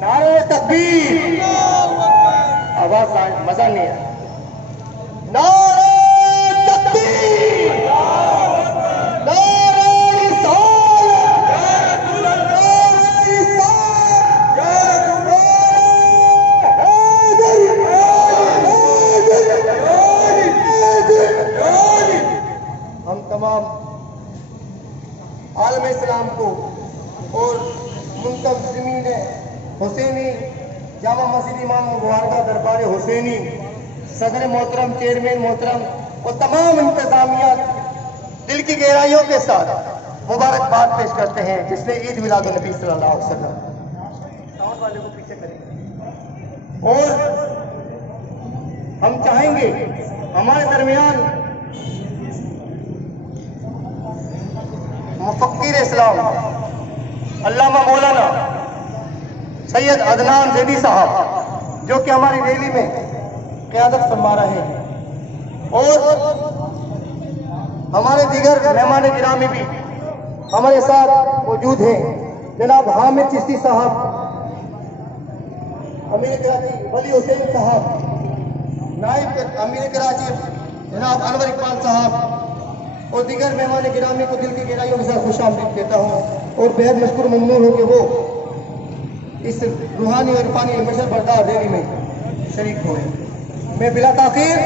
नारे तकबीर, आवाज मजा नहीं है। नारे तकबीर, नारे रिसालत, नारे रिसालत। हम तमाम आलम इस्लाम को और मुंतज़िमीन हुसैनी जामा मस्जिद इमाम मुबारका दरबार हुसैनी सदर मोहतरम, चेयरमैन मोहतरम और तमाम इंतजामिया दिल की गहराइयों के साथ मुबारकबाद पेश करते हैं जिसने ईद मिलादुन नबी सल्लल्लाहु अलैहि वसल्लम। साउंड वाले को पीछे करें। और हम चाहेंगे हमारे दरमियान मुफक्किर इस्लाम अल्लामा मौलाना सैयद अदनान ज़ैदी साहब जो कि हमारी रैली में क़यादत फरमा रहे हैं, और हमारे दीगर मेहमान गिरामी भी हमारे साथ मौजूद हैं। जनाब हामिद चिश्ती साहब, अमीर कराची वली हुसैन साहब, नायब अमीर कराची जनाब अनवर इकबाल साहब और दीगर मेहमान गिरामी को दिल की गहराइयों के साथ खुशामदीद कहता हूँ और बेहद मशकूर ममनून हो कि वो इस रूहानी और इरफानी मशर बरदार रैली में शरीक हुए। मैं बिला ताखीर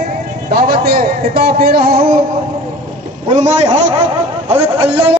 दावत खिताब दे रहा हूँ उलमाए हक हज़रत अल्लामा